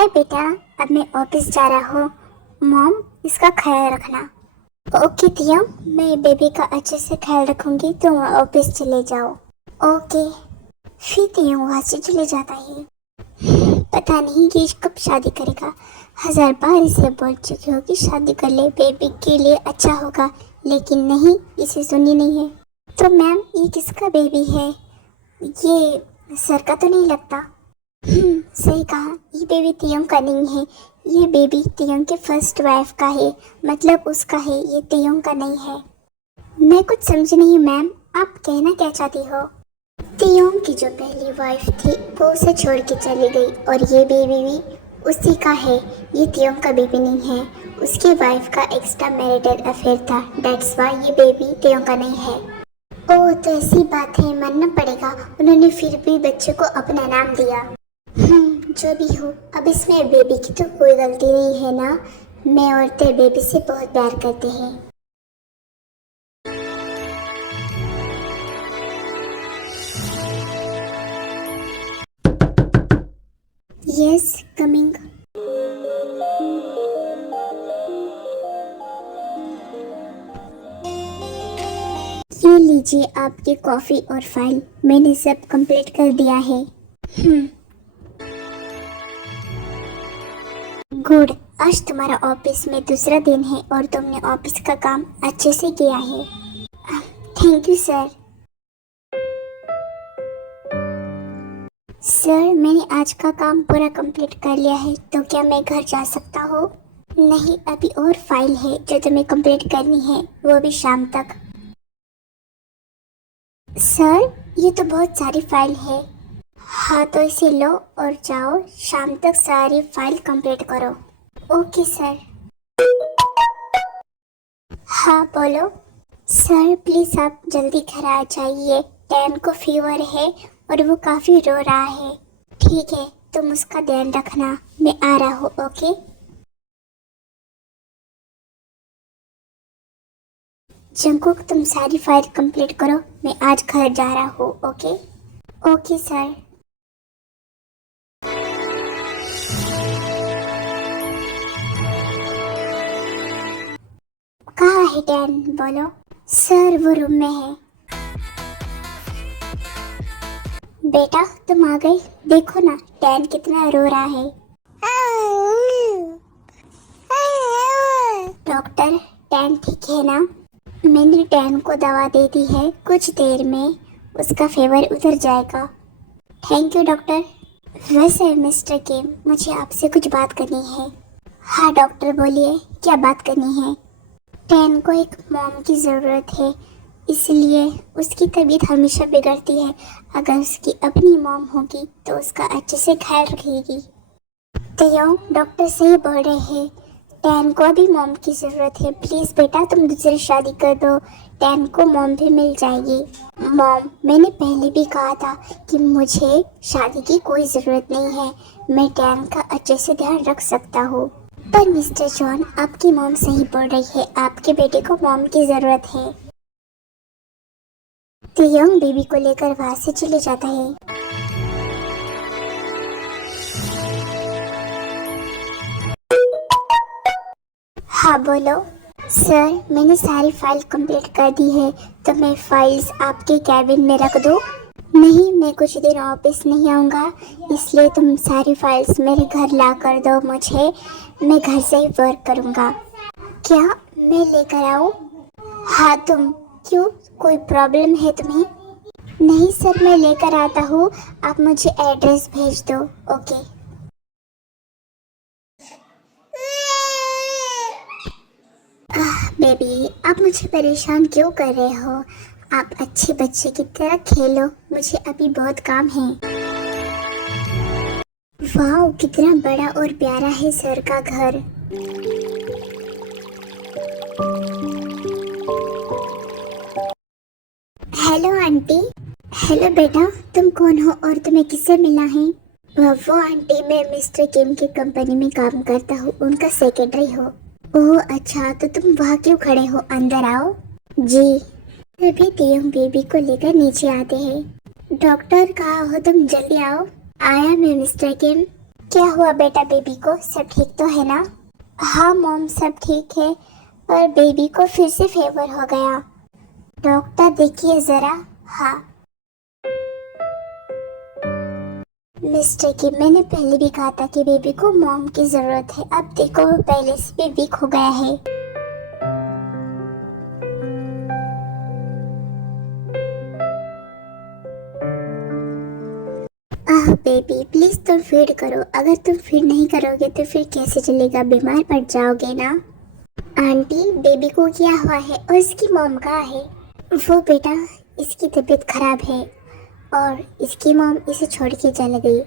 Bye बेटा, अब मैं ऑफिस जा रहा हूँ। मॉम, इसका ख्याल रखना। ओके तियो, मैं बेबी का अच्छे से ख्याल रखूंगी, तुम ऑफिस चले जाओ। ओके। फिर तियो वहाँ से चले जाता है। पता नहीं कि कब शादी करेगा। 1000 बार इसे बोल चुकी हो कि शादी कर ले, बेबी के लिए अच्छा होगा, लेकिन नहीं, इसे सुनी नहीं है। तो मैम, ये किसका बेबी है? ये सर का तो नहीं लगता। सही कहा, ये बेबी तियोंग का नहीं है। ये बेबी तियोंग के फर्स्ट वाइफ का है, मतलब उसका है, ये तियोंग का नहीं है। मैं कुछ समझ नहीं मैम, आप कहना क्या चाहती हो? तियोंग की जो पहली वाइफ थी वो उसे छोड़ के चली गई, और ये बेबी भी उसी का है। ये तियोंग का बेबी नहीं है, उसकी वाइफ का एक्स्ट्रा मैरिटल अफेयर था। दैट्स वाई ये बेबी तियोंग का नहीं है। ओह, तो ऐसी बात है, मानना पड़ेगा। उन्होंने फिर भी बच्चे को अपना नाम दिया। जो भी हो, अब इसमें बेबी की तो कोई गलती नहीं है ना। मैं और तेरे बेबी से बहुत प्यार करते हैं। Yes, coming. ये लीजिए आपकी कॉफी और फाइल, मैंने सब कंप्लीट कर दिया है। गुड, आज तुम्हारा ऑफिस में दूसरा दिन है और तुमने ऑफिस का काम अच्छे से किया है। Thank you sir. सर, मैंने आज का काम पूरा कंप्लीट कर लिया है, तो क्या मैं घर जा सकता हूँ? नहीं, अभी और फाइल है जो तुम्हें कंप्लीट करनी है, वो भी शाम तक। सर, ये तो बहुत सारी फाइल है। हाँ, तो इसे लो और जाओ, शाम तक सारी फाइल कंप्लीट करो। Okay sir. हाँ बोलो। सर, प्लीज आप जल्दी घर आ जाइए, डैन को फीवर है और वो काफी रो रहा है। ठीक है, तुम उसका ध्यान रखना, मैं आ रहा हूँ। ओके। जंकुक, तुम सारी फाइल कंप्लीट करो, मैं आज घर जा रहा हूँ। ओके। Okay sir. कहाँ है डैन, बोलो। सर, वो रूम में है। बेटा, तुम आ गई। देखो ना, डैन कितना रो रहा है। डॉक्टर, डैन ठीक है ना? मैंने डैन को दवा दे दी है, कुछ देर में उसका फीवर उतर जाएगा। Thank you doctor. वैसे मिस्टर किम, मुझे आपसे कुछ बात करनी है। हाँ डॉक्टर, बोलिए, क्या बात करनी है? डैन को एक मॉम की ज़रूरत है, इसलिए उसकी तबीयत हमेशा बिगड़ती है। अगर उसकी अपनी मॉम होगी तो उसका अच्छे से ख्याल रखेगी। तो डॉक्टर सही बोल रहे हैं, डैन को अभी मॉम की ज़रूरत है। प्लीज़ बेटा, तुम दूसरी शादी कर दो, डैन को मॉम भी मिल जाएगी। मॉम, मैंने पहले भी कहा था कि मुझे शादी की कोई ज़रूरत नहीं है, मैं डैन का अच्छे से ध्यान रख सकता हूँ। पर मिस्टर जॉन, आपकी मॉम सही बोल रही है, आपके बेटे को मॉम की ज़रूरत है। तो यंग बेबी को लेकर वहाँ से चले जाता है। हाँ बोलो। सर, मैंने सारी फाइल कंप्लीट कर दी है, तो मैं फाइल्स आपके कैबिन में रख दूँ? नहीं, मैं कुछ दिन ऑफिस नहीं आऊँगा, इसलिए तुम सारी फाइल्स मेरे घर ला कर दो मुझे, मैं घर से ही वर्क करूँगा। क्या मैं लेकर आऊँ? हाँ तुम। क्यों, कोई प्रॉब्लम है तुम्हें? नहीं सर, मैं लेकर आता हूँ, आप मुझे एड्रेस भेज दो। ओके। बेबी, आप मुझे परेशान क्यों कर रहे हो? आप अच्छे बच्चे की तरह खेलो, मुझे अभी बहुत काम है। वाह, कितना बड़ा और प्यारा है सर का घर। Hello aunty. हेलो बेटा, तुम कौन हो और तुम्हें किससे मिलना है? वो आंटी, मैं मिस्टर किम की कंपनी में काम करता हूँ, उनका सेक्रेटरी हो। ओह अच्छा, तो तुम वहाँ क्यों खड़े हो, अंदर आओ। जी। तभी तियोंग बेबी को लेकर नीचे आते हैं। डॉक्टर, कहाँ हो तुम, जल्दी आओ। आया मैं मिस्टर किम। क्या हुआ बेटा, बेबी को सब ठीक तो है ना? हाँ मॉम, सब ठीक है, पर बेबी को फिर से फीवर हो गया। डॉक्टर देखिए जरा। हाँ मिस्टर की, मैंने पहले भी कहा था कि बेबी को मॉम की जरूरत है। अब देखो वो पहले से भी वीक हो गया है। आह बेबी प्लीज तुम फीड करो। अगर तुम फीड नहीं करोगे तो फिर कैसे चलेगा, बीमार पड़ जाओगे ना। आंटी बेबी को क्या हुआ है और इसकी मॉम कहाँ है? वो बेटा इसकी तबीयत खराब है और इसकी मॉम इसे छोड़ के चली गई।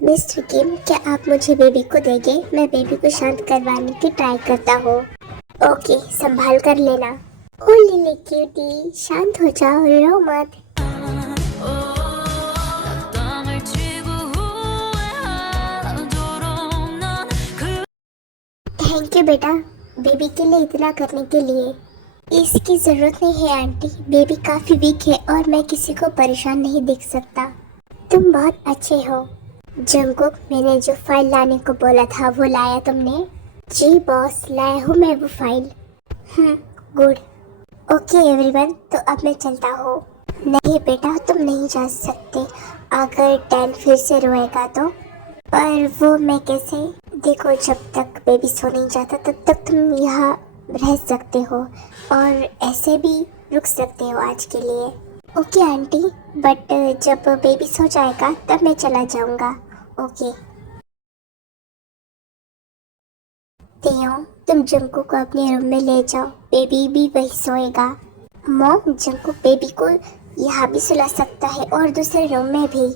मिस्टर किम, क्या आप मुझे बेबी को देंगे? मैं बेबी को शांत करवाने की ट्राई करता हूँ। ओके, संभाल कर लेना। ओ लिली क्यूटी, शांत हो जाओ, रो मत। थैंक यू बेटा, बेबी के लिए इतना करने के लिए। इसकी जरूरत नहीं है आंटी, बेबी काफी वीक है और मैं किसी को परेशान नहीं देख सकता। तुम बहुत अच्छे हो। जंगकुक, मैंने जो फाइल लाने को बोला था वो लाया तुमने? जी बॉस, लाया हूँ मैं वो फाइल। गुड। ओके एवरीवन, तो अब मैं चलता हूँ। नहीं बेटा, तुम नहीं जा सकते। अगर डैन फिर से रोएगा तो? पर वो मैं कैसे? देखो, जब तक बेबी सो नहीं जाता तब तक तुम यहाँ रह सकते हो और ऐसे भी रुक सकते हो आज के लिए। ओके आंटी, बट जब बेबी सो जाएगा तब मैं चला जाऊंगा। ओके। तियो, तुम जंकू को अपने रूम में ले जाओ, बेबी भी वही सोएगा। मॉम, जंकू बेबी को यहाँ भी सुला सकता है और दूसरे रूम में भी।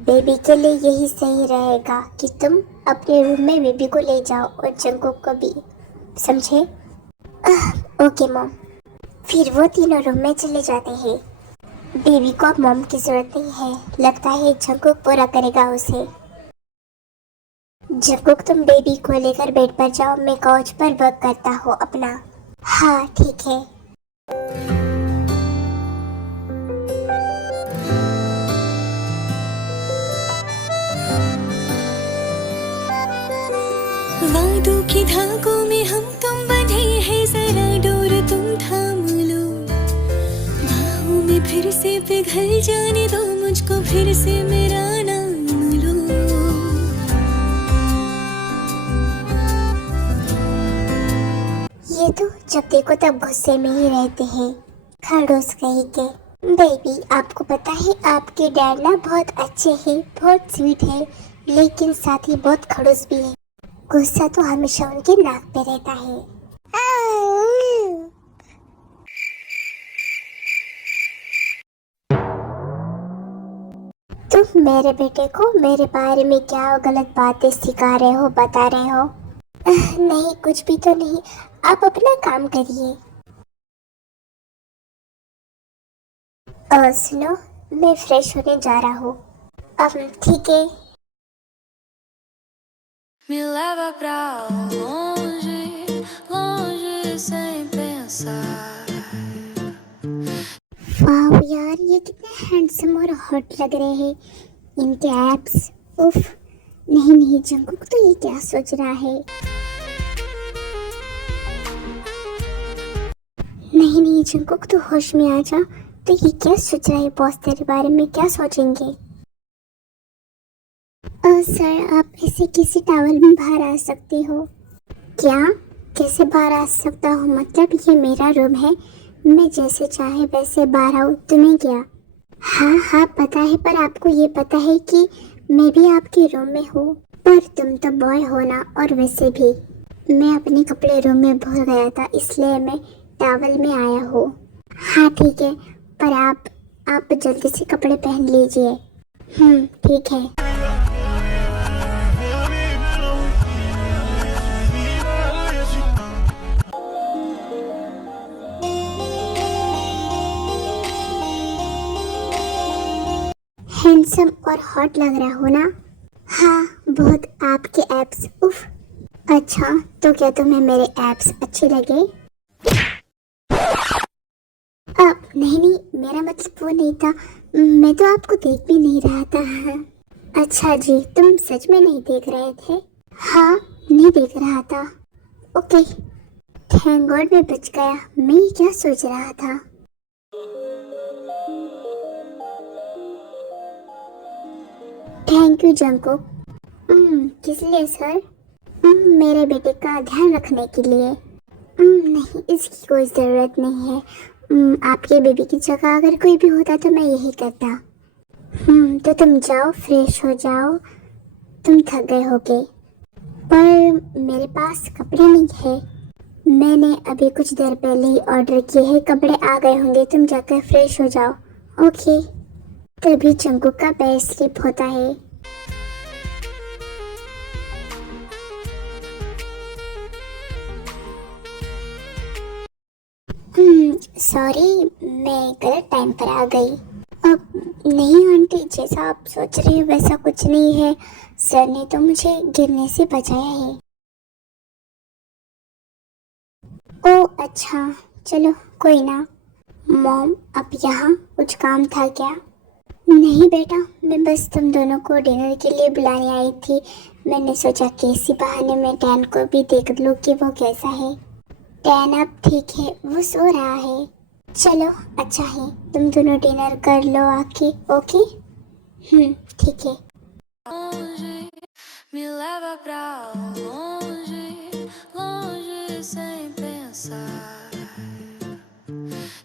बेबी के लिए यही सही रहेगा कि तुम अपने रूम में बेबी को ले जाओ और जंकू को भी, समझे? Okay mom. फिर वो तीनों रूम में चले जाते हैं। बेबी को अब मॉम की जरूरत नहीं है, लगता है जंकुक पूरा करेगा उसे। जंकुक, तुम बेबी को लेकर बेड पर जाओ, मैं काउच पर वर्क करता हूँ अपना। हाँ ठीक है। वादों की धागों में हम तुम बंधे हैं, जरा डोर तुम थाम लो। बाहों में फिर से पिघल जाने दो मुझको, फिर से मेरा नाम लो। ये तो जब देखो तब गुस्से में ही रहते हैं, खड़ूस कहीं के। बेबी, आपको पता है आपके डैड ना बहुत अच्छे हैं, बहुत स्वीट है, लेकिन साथ ही बहुत खड़ूस भी है। गुस्सा तो हमेशा उनके नाक पे रहता है। तुम मेरे बेटे को मेरे बारे में क्या गलत बातें सिखा रहे हो, बता रहे हो? नहीं, कुछ भी तो नहीं, आप अपना काम करिए। सुनो, मैं फ्रेश होने जा रहा हूँ। अब ठीक है। Me leva pra longe, longe sem pensar. वाह यार, ये कितने हैंडसम और हॉट लग रहे हैं, इनके एब्स। उफ। नहीं नहीं, जंकुक तो ये क्या सोच रहा है? नहीं नहीं जंकुक, तो होश में आ जा। तो ये क्या सोच रहा है, बॉस तेरे बारे में क्या सोचेंगे? सर, आप ऐसे किसी टावल में बाहर आ सकते हो क्या? कैसे बाहर आ सकता हूँ? मतलब ये मेरा रूम है, मैं जैसे चाहे वैसे बाहर आऊँ, तुम्हें क्या? हाँ हाँ पता है, पर आपको ये पता है कि मैं भी आपके रूम में हूँ। पर तुम तो बॉय हो ना, और वैसे भी मैं अपने कपड़े रूम में भूल गया था, इसलिए मैं टावल में आया हूँ। हाँ ठीक है, पर आप जल्दी से कपड़े पहन लीजिए। ठीक है। हैंडसम और हॉट लग रहा हो ना? हाँ बहुत, आपके एब्स। उफ। अच्छा, तो क्या तुम्हें मेरे एब्स अच्छे लगे? अब नहीं नहीं, मेरा मतलब वो नहीं था। मैं तो आपको देख भी नहीं रहा था। अच्छा जी, तुम सच में नहीं देख रहे थे? हाँ, नहीं देख रहा था। ओके, थैंक गॉड मैं बच गया। मैं ये क्या सोच रहा था। Thank you Jungkook. किस लिए सर? मेरे बेटे का ध्यान रखने के लिए। नहीं, इसकी कोई ज़रूरत नहीं है। आपके बेबी की जगह अगर कोई भी होता तो मैं यही करता। तो तुम जाओ, फ्रेश हो जाओ। तुम थक गए होगे। पर मेरे पास कपड़े नहीं है। मैंने अभी कुछ देर पहले ही ऑर्डर किए हैं, कपड़े आ गए होंगे। तुम जाकर फ्रेश हो जाओ। ओके। तभी जंकुक का पैर स्लिप होता है। सॉरी, मैं गलत टाइम पर आ गई। अब नहीं आंटी, जैसा आप सोच रही हो वैसा कुछ नहीं है। सर ने तो मुझे गिरने से बचाया है। ओ अच्छा, चलो कोई ना। मॉम, अब यहाँ कुछ काम था क्या? नहीं बेटा, मैं बस तुम दोनों को डिनर के लिए बुलाने आई थी। मैंने सोचा कि इसी बहाने मैं डैन को भी देख लूँ कि वो कैसा है। डैन अब ठीक है, वो सो रहा है। चलो अच्छा है, तुम दोनों डिनर कर लो आके। ओके। ठीक है। longe, me leva pra longe, longe sem pensar.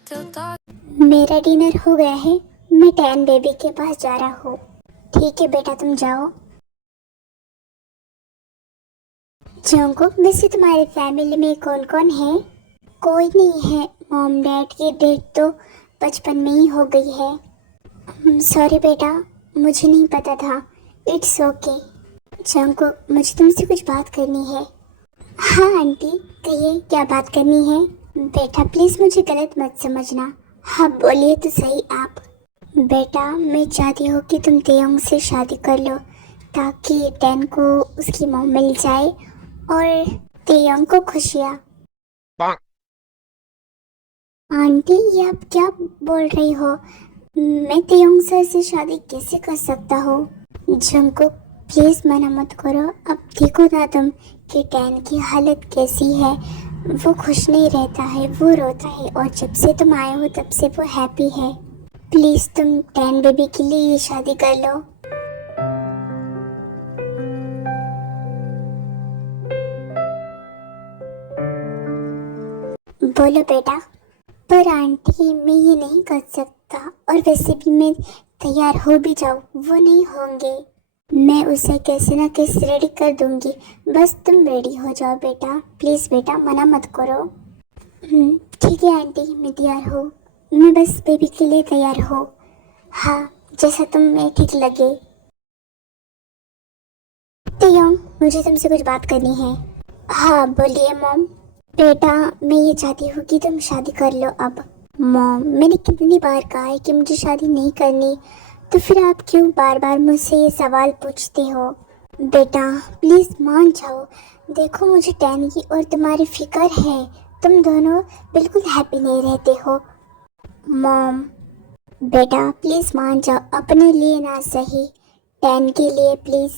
Teu toque मेरा डिनर हो गया है। मैं टैन बेबी के पास जा रहा हूँ। ठीक है बेटा, तुम जाओ। जंकुक, वैसे तुम्हारी फैमिली में कौन कौन है? कोई नहीं है मॉम। डैड की डेथ तो बचपन में ही हो गई है। सॉरी बेटा, मुझे नहीं पता था। It's okay. जंकुक, मुझे तुमसे कुछ बात करनी है। हाँ आंटी, कहिए क्या बात करनी है। बेटा प्लीज़ मुझे गलत मत समझना। हाँ बोलिए तो सही आप। बेटा मैं चाहती हूँ कि तुम तेयोंग से शादी कर लो, ताकि टैन को उसकी मॉम मिल जाए और तेयोंग को खुशियाँ। आंटी, ये आप क्या बोल रही हो? मैं तेयोंग सर से शादी कैसे कर सकता हूँ? जंकुक प्लीज मना मत करो। अब देखो ना तुम कि टैन की हालत कैसी है। वो खुश नहीं रहता है, वो रोता है, और जब से तुम आए हो तब से वो हैप्पी है। प्लीज तुम टैन बेबी के लिए ये शादी कर लो। बोलो बेटा। पर आंटी मैं ये नहीं कर सकता, और वैसे भी मैं तैयार हो भी जाऊँ वो नहीं होंगे। मैं उसे कैसे ना कैसे रेडी कर दूंगी। बस तुम रेडी हो जाओ बेटा, प्लीज़ बेटा मना मत करो। ठीक है आंटी, मैं तैयार हूँ। मैं बस बेबी के लिए तैयार हूँ। हाँ, जैसा तुम्हें ठीक लगे। तेयोंग, मुझे तुमसे कुछ बात करनी है। हाँ बोलिए मॉम। बेटा मैं ये चाहती हूँ कि तुम शादी कर लो अब। मॉम, मैंने कितनी बार कहा है कि मुझे शादी नहीं करनी, तो फिर आप क्यों बार बार मुझसे ये सवाल पूछते हो? बेटा प्लीज़ मान जाओ। देखो मुझे टैन की और तुम्हारी फिक्र है। तुम दोनों बिल्कुल हैप्पी नहीं रहते हो। मॉम बेटा प्लीज़ मान जाओ, अपने लिए ना सही, टैन के लिए प्लीज़।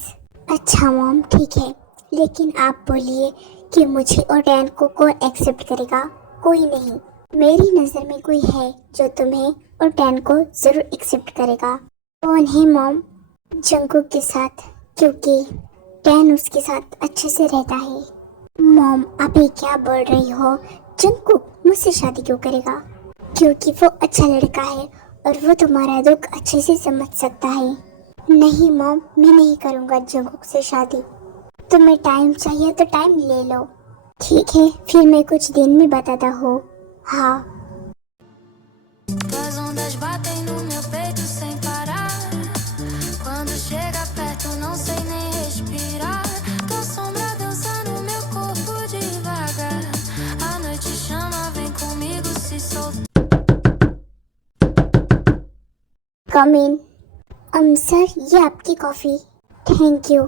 अच्छा मॉम ठीक है, लेकिन आप बोलिए कि मुझे और टैन को कौन एक्सेप्ट करेगा? कोई नहीं। मेरी नज़र में कोई है जो तुम्हें और टैन को ज़रूर एक्सेप्ट करेगा। कौन है मॉम? जंकुक के साथ, क्योंकि टैन उसके साथ अच्छे से रहता है। मॉम आप ये क्या बोल रही हो? जंकुक मुझसे शादी क्यों करेगा? क्योंकि वो अच्छा लड़का है और वो तुम्हारा दुख अच्छे से समझ सकता है। नहीं मॉम, मैं नहीं करूँगा जंकुक से शादी। तुम्हें टाइम चाहिए तो टाइम ले लो। ठीक है, फिर मैं कुछ दिन में बताता हूँ। हाँ। As ondas batem no meu peito sem parar. Quando chega perto, não sei nem respirar. Tua sombra dança no meu corpo devagar. A noite chama, vem comigo se soltar. Come in. Sir ये आपकी coffee. Thank you.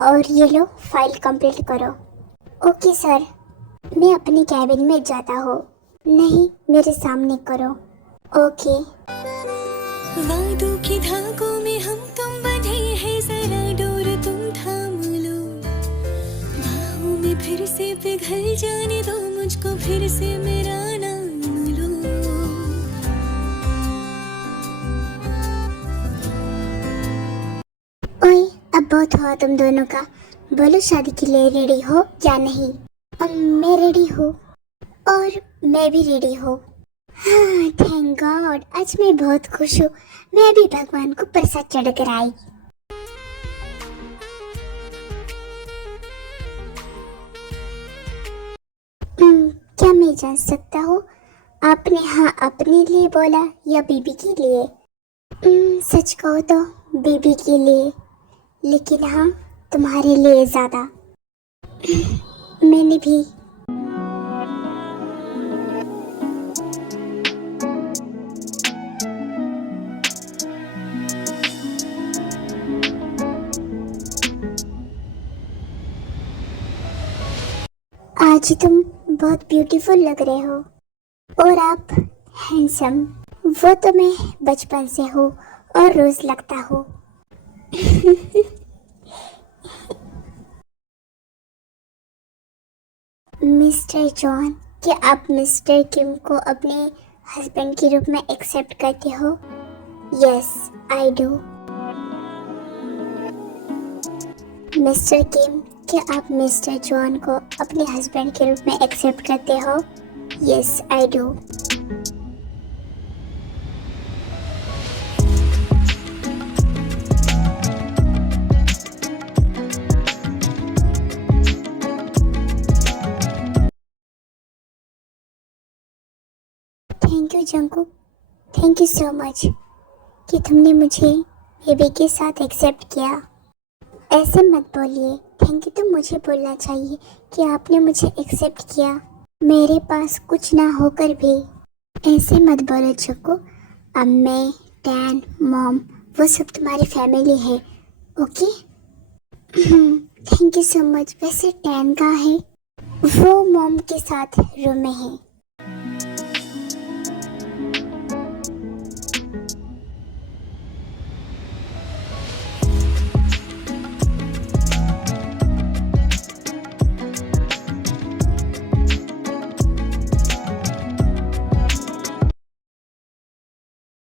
और ये लो file complete करो। Okay sir. मैं अपने cabin में जाता हूँ। नहीं, मेरे सामने करो। ओके। वादों के धागों में हम तुम बंधे हैं, जरा डोर तुम थाम लो, बाहों में फिर से पिघल जाने दो मुझको, फिर से मेरा नाम लो। ओए, अब बहुत हुआ तुम दोनों का। बोलो शादी के लिए रेडी हो या नहीं? मैं रेडी हूँ और मैं भी रेडी हूँ। हाँ, थैंक गॉड, आज मैं बहुत खुश हूँ। मैं भी भगवान को प्रसाद चढ़ कर आई। क्या मैं जान सकता हूँ आपने हाँ अपने लिए बोला या बेबी के लिए? सच कहो तो बेबी के लिए, लेकिन हाँ तुम्हारे लिए ज्यादा। मैंने भी। आज तुम बहुत ब्यूटीफुल लग रहे हो और आप हैंडसम। वो तो मैं बचपन से हूँ और रोज लगता हूँ। मिस्टर जॉन, क्या आप मिस्टर किम को अपने हस्बैंड के रूप में एक्सेप्ट करते हो? Yes, I do. मिस्टर किम, क्या आप मिस्टर जॉन को अपने हस्बैंड के रूप में एक्सेप्ट करते हो? Yes, I do. Thank you Jungkook, thank you so much कि तुमने मुझे बेबी के साथ एक्सेप्ट किया। ऐसे मत बोलिए, थैंक यू तो मुझे बोलना चाहिए कि आपने मुझे एक्सेप्ट किया, मेरे पास कुछ ना होकर भी। ऐसे मत बोलो जंकु, अब मैं, डैन, मॉम, वो सब तुम्हारी फैमिली है, okay? Thank you so much. वैसे डैन कहाँ है? वो मॉम के साथ रूम में है।